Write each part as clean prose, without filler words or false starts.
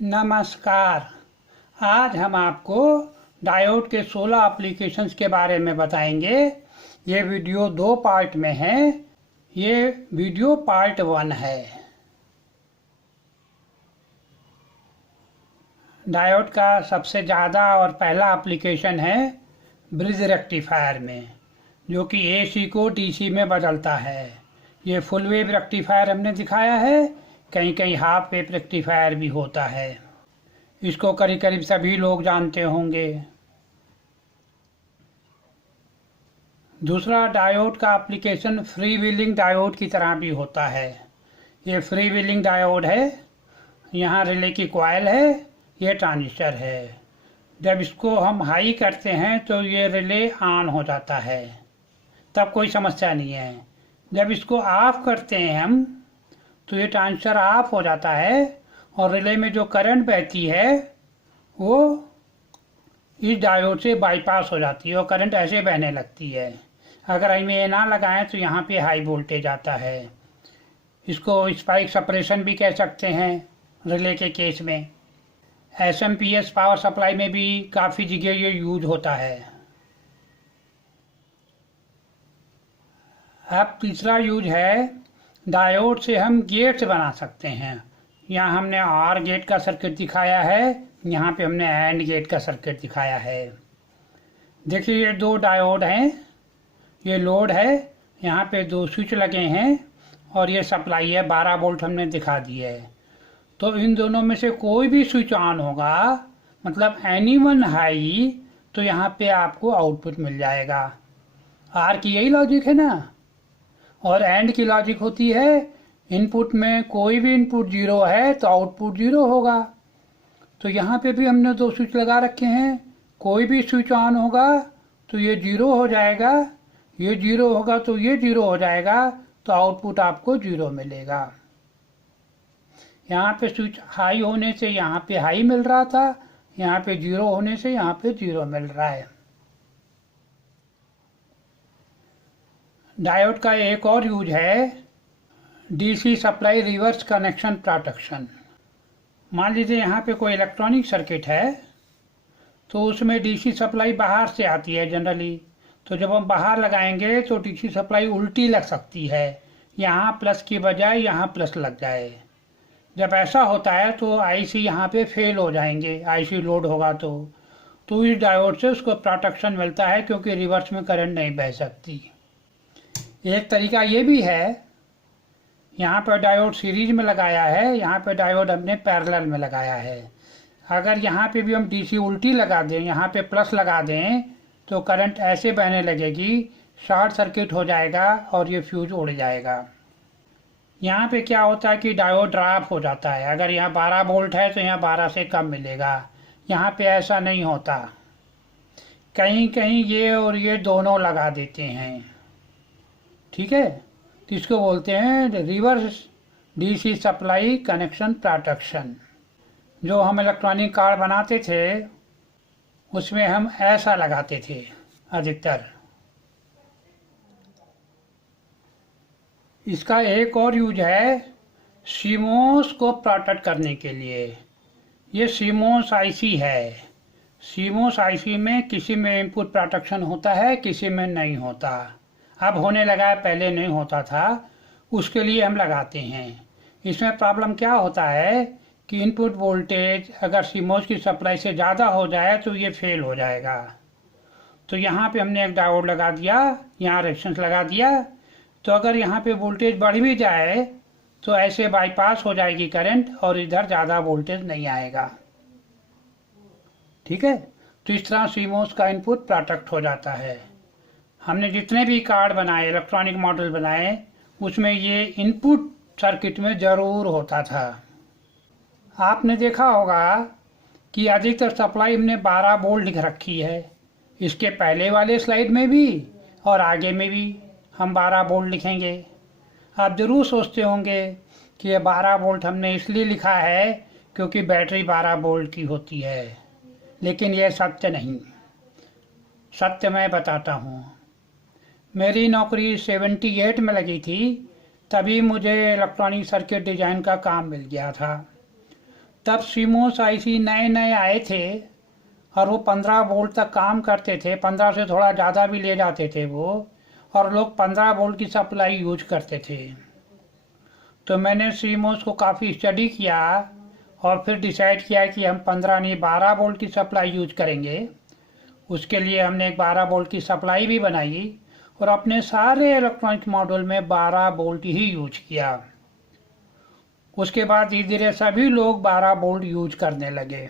नमस्कार। आज हम आपको डायोड के 16 एप्लीकेशंस के बारे में बताएंगे। ये वीडियो 2 पार्ट में है। ये वीडियो पार्ट 1 है। डायोड का सबसे ज़्यादा और पहला एप्लीकेशन है ब्रिज रेक्टिफायर में, जो कि AC को DC में बदलता है। ये फुल वेव रेक्टिफायर हमने दिखाया है, कहीं कहीं हाफ वेव रेक्टिफायर भी होता है। इसको करीब करीब सभी लोग जानते होंगे। दूसरा, डायोड का एप्लीकेशन फ्री व्हीलिंग डायोड की तरह भी होता है। ये फ्री व्हीलिंग डायोड है। यहाँ रिले की कॉइल है, ये ट्रांजिस्टर है। जब इसको हम हाई करते हैं तो ये रिले ऑन हो जाता है, तब कोई समस्या नहीं है। जब इसको ऑफ करते हैं हम तो ये ट्रांजिस्टर ऑफ हो जाता है और रिले में जो करंट बहती है वो इस डायोड से बाईपास हो जाती है और करंट ऐसे बहने लगती है। अगर हम ये ना लगाएं तो यहाँ पे हाई वोल्टेज आता है। इसको स्पाइक सेपरेशन भी कह सकते हैं रिले के केस में। SMPS पावर सप्लाई में भी काफ़ी जगह ये यूज होता है। अब तीसरा यूज है, डायोड से हम गेट्स बना सकते हैं। यहाँ हमने OR गेट का सर्किट दिखाया है, यहाँ पे हमने AND गेट का सर्किट दिखाया है। देखिए ये 2 डायोड हैं, ये लोड है, यहाँ पे 2 स्विच लगे हैं और ये सप्लाई है। 12 वोल्ट हमने दिखा दी है। तो इन दोनों में से कोई भी स्विच ऑन होगा, मतलब एनीवन हाई, तो यहाँ पे आपको आउटपुट मिल जाएगा। आर की यही लॉजिक है ना। और एंड की लॉजिक होती है, इनपुट में कोई भी इनपुट 0 है तो आउटपुट 0 होगा। तो यहाँ पे भी हमने 2 स्विच लगा रखे हैं। कोई भी स्विच ऑन होगा तो ये 0 हो जाएगा, ये 0 होगा तो ये 0 हो जाएगा, तो आउटपुट आपको 0 मिलेगा। यहाँ पे स्विच हाई होने से यहाँ पे हाई मिल रहा था, यहाँ पे 0 होने से यहाँ पे 0 मिल रहा है। डायोड का एक और यूज है, DC supply reverse connection protection. मान लीजिए यहाँ पे कोई इलेक्ट्रॉनिक सर्किट है तो उसमें DC सप्लाई बाहर से आती है जनरली। तो जब हम बाहर लगाएंगे तो DC सप्लाई उल्टी लग सकती है, यहाँ प्लस की बजाय यहाँ प्लस लग जाए। जब ऐसा होता है तो IC यहाँ पे फेल हो जाएंगे, IC लोड होगा तो इस डायोड से उसको प्रोटेक्शन मिलता है, क्योंकि रिवर्स में करंट नहीं बह सकती। एक तरीका ये भी है, यहाँ पर डायोड सीरीज में लगाया है, यहाँ पे डायोड हमने पैरेलल में लगाया है। अगर यहाँ पे भी हम DC उल्टी लगा दें, यहाँ पे प्लस लगा दें, तो करंट ऐसे बहने लगेगी, शॉर्ट सर्किट हो जाएगा और ये फ्यूज उड़ जाएगा। यहाँ पे क्या होता है कि डायोड ड्रॉप हो जाता है। अगर यहाँ 12 वोल्ट है तो यहाँ 12 से कम मिलेगा। यहाँ पे ऐसा नहीं होता, कहीं कहीं ये और ये दोनों लगा देते हैं। ठीक है, तो इसको बोलते हैं reverse DC supply connection protection. जो हम इलेक्ट्रॉनिक कार्ड बनाते थे उसमें हम ऐसा लगाते थे अधिकतर। इसका एक और यूज है, CMOS को प्रोटेक्ट करने के लिए। ये CMOS IC है। CMOS IC में किसी में इनपुट प्रोटेक्शन होता है, किसी में नहीं होता। अब होने लगा है, पहले नहीं होता था, उसके लिए हम लगाते हैं। इसमें प्रॉब्लम क्या होता है कि इनपुट वोल्टेज अगर CMOS की सप्लाई से ज़्यादा हो जाए तो ये फेल हो जाएगा। तो यहाँ पे हमने एक डायोड लगा दिया, यहाँ रेजिस्टेंस लगा दिया, तो अगर यहाँ पे वोल्टेज बढ़ भी जाए तो ऐसे बाईपास हो जाएगी करंट और इधर ज़्यादा वोल्टेज नहीं आएगा। ठीक है, तो इस तरह CMOS का इनपुट प्रोटेक्ट हो जाता है। हमने जितने भी कार्ड बनाए, इलेक्ट्रॉनिक मॉडल बनाए, उसमें ये इनपुट सर्किट में ज़रूर होता था। आपने देखा होगा कि अधिकतर सप्लाई हमने 12 वोल्ट लिख रखी है। इसके पहले वाले स्लाइड में भी और आगे में भी हम 12 वोल्ट लिखेंगे। आप ज़रूर सोचते होंगे कि ये 12 वोल्ट हमने इसलिए लिखा है क्योंकि बैटरी 12 वोल्ट की होती है, लेकिन यह सत्य नहीं। सत्य मैं बताता हूँ। मेरी नौकरी 78 में लगी थी, तभी मुझे इलेक्ट्रॉनिक सर्किट डिज़ाइन का काम मिल गया था। तब सीमोस आईसी नए नए आए थे और वो 15 वोल्ट तक काम करते थे, 15 से थोड़ा ज़्यादा भी ले जाते थे वो, और लोग 15 वोल्ट की सप्लाई यूज करते थे। तो मैंने सीमोस को काफ़ी स्टडी किया और फिर डिसाइड किया कि हम 15 नहीं 12 वोल्ट की सप्लाई यूज करेंगे। उसके लिए हमने एक 12 वोल्ट की सप्लाई भी बनाई और अपने सारे इलेक्ट्रॉनिक मॉड्यूल में 12 वोल्ट ही यूज किया। उसके बाद धीरे धीरे सभी लोग 12 वोल्ट यूज करने लगे।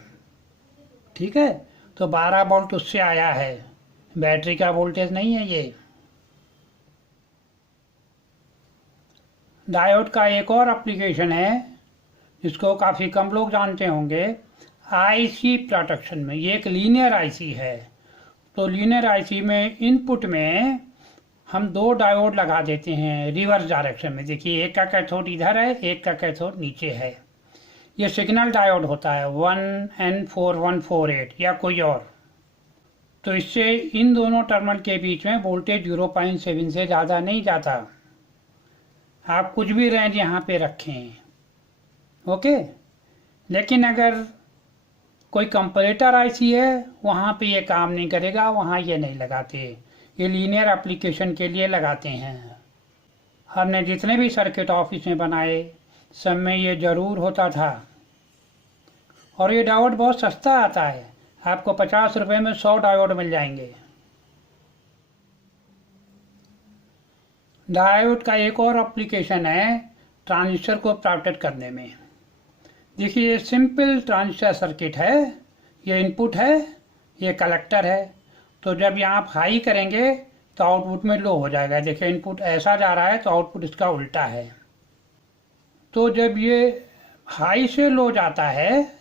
ठीक है, तो 12 वोल्ट उससे आया है, बैटरी का वोल्टेज नहीं है ये। डायोड का एक और एप्लीकेशन है जिसको काफ़ी कम लोग जानते होंगे, आईसी प्रोटेक्शन में। ये एक लीनियर आईसी है। तो लीनियर आईसी में इनपुट में हम 2 डायोड लगा देते हैं रिवर्स डायरेक्शन में। देखिए, एक का कैथोड इधर है, एक का कैथोड नीचे है। ये सिग्नल डायोड होता है 1N4148 या कोई और। तो इससे इन दोनों टर्मिनल के बीच में वोल्टेज 0.7 से ज़्यादा नहीं जाता। आप कुछ भी रेंज यहाँ पे रखें, ओके। लेकिन अगर कोई कंपैरेटर आईसी है वहाँ पे ये काम नहीं करेगा, वहाँ ये नहीं लगाते। ये लीनियर एप्लीकेशन के लिए लगाते हैं। हमने जितने भी सर्किट ऑफिस में बनाए सब में ये ज़रूर होता था। और ये डायोड बहुत सस्ता आता है, आपको 50 रुपये में 100 डायोड मिल जाएंगे। डायोड का एक और एप्लीकेशन है ट्रांजिस्टर को प्रोटेक्ट करने में। देखिए, ये सिंपल ट्रांजिस्टर सर्किट है। ये इनपुट है, ये कलेक्टर है। तो जब यहाँ आप हाई करेंगे तो आउटपुट में लो हो जाएगा। देखिए, इनपुट ऐसा जा रहा है तो आउटपुट इसका उल्टा है। तो जब ये हाई से लो जाता है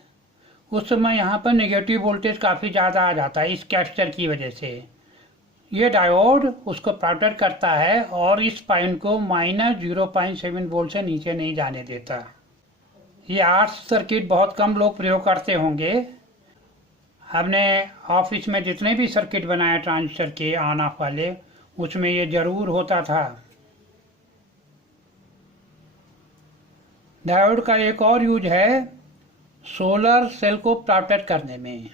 उस समय यहाँ पर नेगेटिव वोल्टेज काफ़ी ज़्यादा आ जाता है इस कैपेसिटर की वजह से। ये डायोड उसको प्रोटेक्ट करता है और इस पॉइंट को -0.7 वोल्ट से नीचे नहीं जाने देता। ये आर्ट्स सर्किट बहुत कम लोग प्रयोग करते होंगे। हमने ऑफिस में जितने भी सर्किट बनाए ट्रांजिस्टर के ऑन ऑफ वाले, उसमें ये ज़रूर होता था। डायोड का एक और यूज है सोलर सेल को प्रोटेक्ट करने में।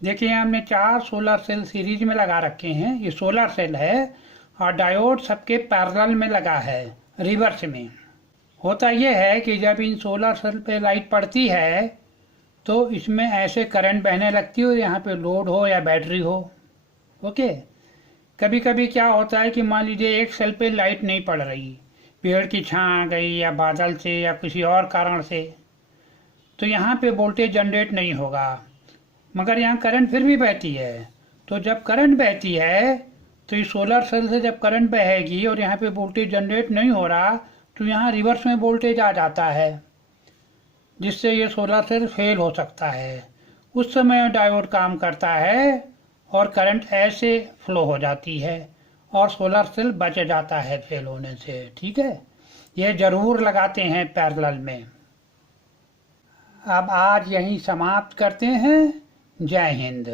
देखिए, हमने 4 सोलर सेल सीरीज में लगा रखे हैं। ये सोलर सेल है और डायोड सबके पैरेलल में लगा है, रिवर्स में। होता यह है कि जब इन सोलर सेल पे लाइट पड़ती है तो इसमें ऐसे करंट बहने लगती है, और यहाँ पे लोड हो या बैटरी हो, ओके। कभी कभी क्या होता है कि मान लीजिए एक सेल पे लाइट नहीं पड़ रही, पेड़ की छां आ गई या बादल से या किसी और कारण से, तो यहाँ पे वोल्टेज जनरेट नहीं होगा, मगर यहाँ करंट फिर भी बहती है। तो जब करंट बहती है तो इस सोलर सेल से जब करंट बहेगी और यहाँ पे वोल्टेज जनरेट नहीं हो रहा, तो यहाँ रिवर्स में वोल्टेज आ जाता है, जिससे ये सोलर सेल फेल हो सकता है। उस समय डायोड काम करता है और करंट ऐसे फ्लो हो जाती है और सोलर सेल बच जाता है फेल होने से। ठीक है, ये ज़रूर लगाते हैं पैरेलल में। अब आज यहीं समाप्त करते हैं। जय हिंद।